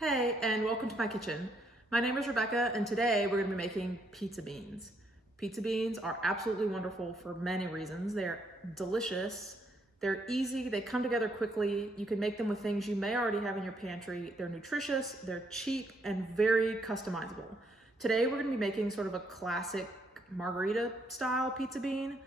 Hey, and welcome to my kitchen. My name is Rebecca, and today we're going to be making pizza beans. Pizza beans are absolutely wonderful for many reasons. They're delicious, they're easy, they come together quickly. You can make them with things you may already have in your pantry. They're nutritious, they're cheap, and very customizable. Today we're going to be making sort of a classic margarita style pizza bean,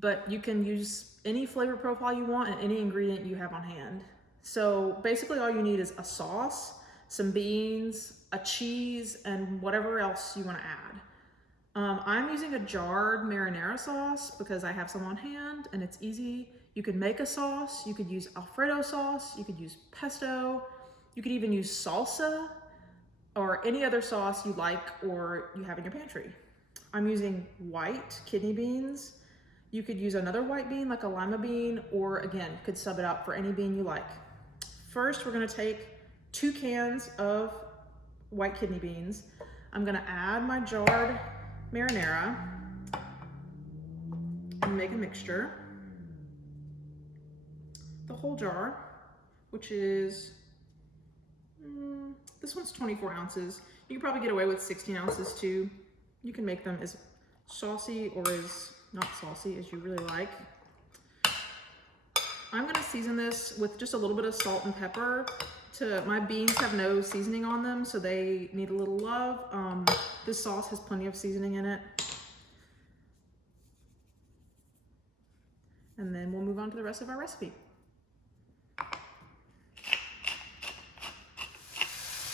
but you can use any flavor profile you want and any ingredient you have on hand. So basically all you need is a sauce, some beans, a cheese, and whatever else you want to add. I'm using a jarred marinara sauce because I have some on hand and it's easy. You can make a sauce, you could use Alfredo sauce, you could use pesto, you could even use salsa or any other sauce you like or you have in your pantry. I'm using white kidney beans. You could use another white bean like a lima bean, or again, could sub it out for any bean you like. First, we're gonna take 2 cans of white kidney beans. I'm gonna add my jarred marinara and make a mixture. The whole jar, which is, this one's 24 ounces. You can probably get away with 16 ounces too. You can make them as saucy or as not saucy as you really like. I'm gonna season this with just a little bit of salt and pepper. My beans have no seasoning on them, so they need a little love. This sauce has plenty of seasoning in it. And then we'll move on to the rest of our recipe.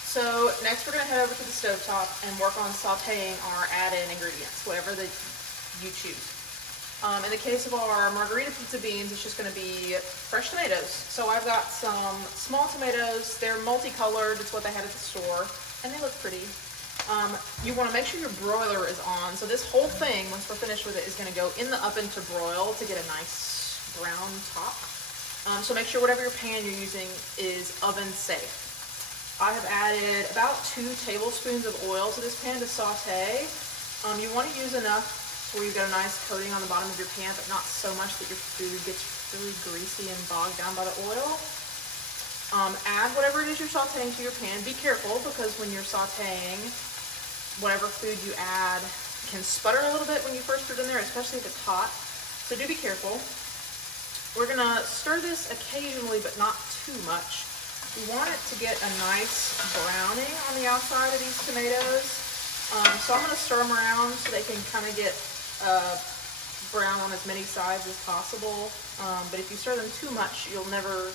So next we're gonna head over to the stovetop and work on sauteing our add-in ingredients, whatever that you choose. In the case of our margarita pizza beans, it's just gonna be fresh tomatoes. So I've got some small tomatoes. They're multicolored. It's what they had at the store, and they look pretty. You wanna make sure your broiler is on. So this whole thing, once we're finished with it, is gonna go in the oven to broil to get a nice brown top. So make sure whatever your pan you're using is oven safe. I have added about 2 tablespoons of oil to this pan to saute. You wanna use enough where you've got a nice coating on the bottom of your pan, but not so much that your food gets really greasy and bogged down by the oil. Add whatever it is you're sauteing to your pan. Be careful because when you're sauteing, whatever food you add can sputter a little bit when you first put it in there, especially if it's hot. So do be careful. We're gonna stir this occasionally, but not too much. We want it to get a nice browning on the outside of these tomatoes. So I'm gonna stir them around so they can kind of get brown on as many sides as possible. But if you stir them too much, you'll never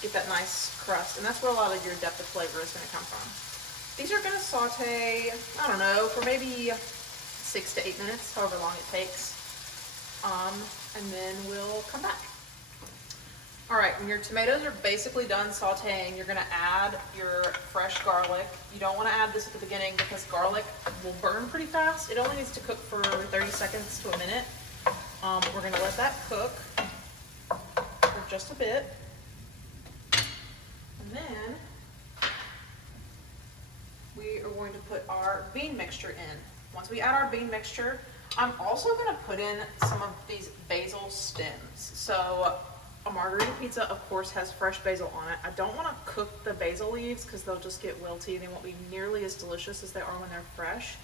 get that nice crust. And that's where a lot of your depth of flavor is gonna come from. These are gonna saute, I don't know, for maybe 6 to 8 minutes, however long it takes. And then we'll come back. All right, when your tomatoes are basically done sauteing, you're gonna add your fresh garlic. You don't wanna add this at the beginning because garlic will burn pretty fast. It only needs to cook for 30 seconds to a minute. We're gonna let that cook for just a bit. And then we are going to put our bean mixture in. Once we add our bean mixture, I'm also gonna put in some of these basil stems. So a margarita pizza, of course, has fresh basil on it. I don't want to cook the basil leaves because they'll just get wilty. They won't be nearly as delicious as they are when they're fresh.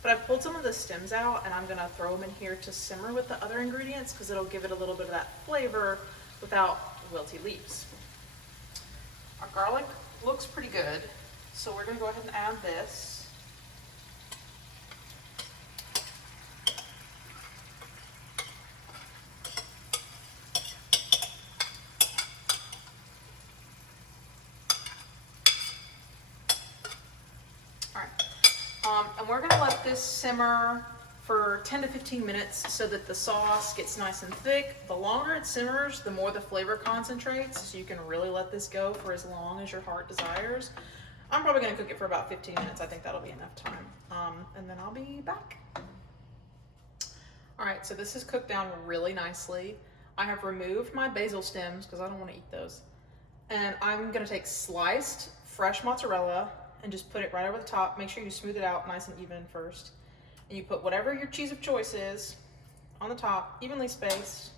But I've pulled some of the stems out and I'm going to throw them in here to simmer with the other ingredients because it'll give it a little bit of that flavor without wilty leaves. Our garlic looks pretty good, so we're going to go ahead and add this. And we're gonna let this simmer for 10 to 15 minutes so that the sauce gets nice and thick. The longer it simmers, the more the flavor concentrates, so you can really let this go for as long as your heart desires. I'm probably gonna cook it for about 15 minutes. I think that'll be enough time. And then I'll be back. All right, so this is cooked down really nicely. I have removed my basil stems because I don't wanna eat those. And I'm gonna take sliced fresh mozzarella and just put it right over the top. Make sure you smooth it out nice and even first. And you put whatever your cheese of choice is on the top, evenly spaced.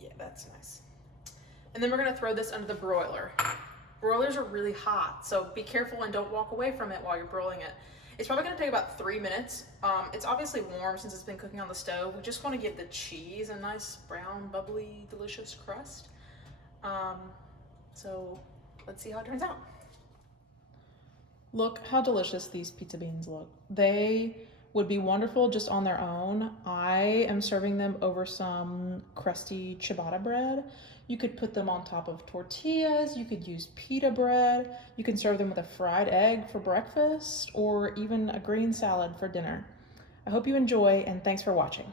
Yeah, that's nice. And then we're gonna throw this under the broiler. Broilers are really hot, so be careful and don't walk away from it while you're broiling it. It's probably gonna take about 3 minutes. It's obviously warm since it's been cooking on the stove. We just wanna give the cheese a nice brown, bubbly, delicious crust. So let's see how it turns out. Look how delicious these pizza beans look. They would be wonderful just on their own. I am serving them over some crusty ciabatta bread. You could put them on top of tortillas. You could use pita bread. You can serve them with a fried egg for breakfast or even a green salad for dinner. I hope you enjoy, and thanks for watching.